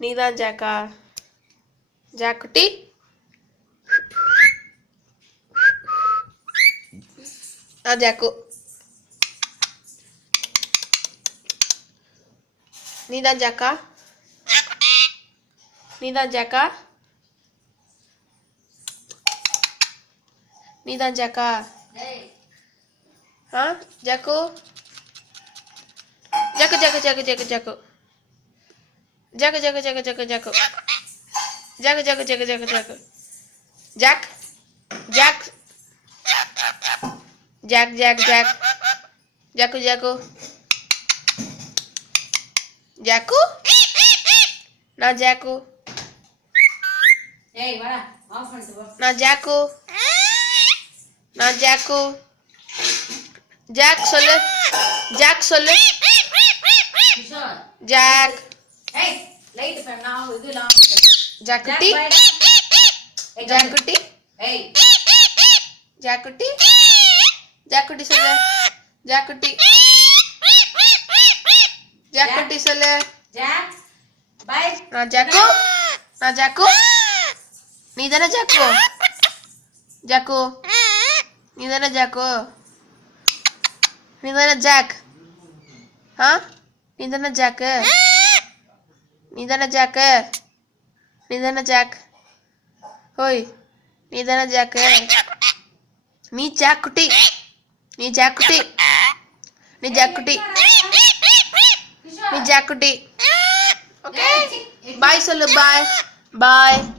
நீதான் ஜாக்கா? ஜாக் குட்டி, ஜாக்கு. நீதான் ஜாக்கா? நீதான் ஜாக்கா? நீதான் ஜாக்கா? Jack, Jack Jack Jack Jack Jack Jack Jack Jack Jack Jack Jack Jack Jack Jack Jack Jack Jack Jack Jack Jack Jack Jack Jack. நான் ஜாக்கு. நான் ஜாக்கு. நான் ஜாக்கு. ஜாக் சொல்லு. ஜாக் சொல்லு. ஜாக். ஜாக்குட்டி. ஜாக்குட்டி. ஜாக்குட்டி. ஜாக்குட்டி சொல்லு. ஜாக்குட்டி. ஜாக்குட்டி சொல்லு. நான் ஜாக்கு. நான் ஜாக்கு. நீ தானே ஜாக்கு? ஜாக்கு நீ தானே ஜாக்கு? நீ தானே ஜாக்? நீ தானே ஜாக்கு? நீ தானே ஜாக்கு? நீ தானே ஜாக்? ஓய், நீ தானே ஜாக்கு? நீ ஜாக்குட்டி. நீ ஜாக்குட்டி. நீ ஜாக்குட்டி. நீ ஜாக்குட்டி. ஓகே, பாய் சொல்லு. பாய் பாய்.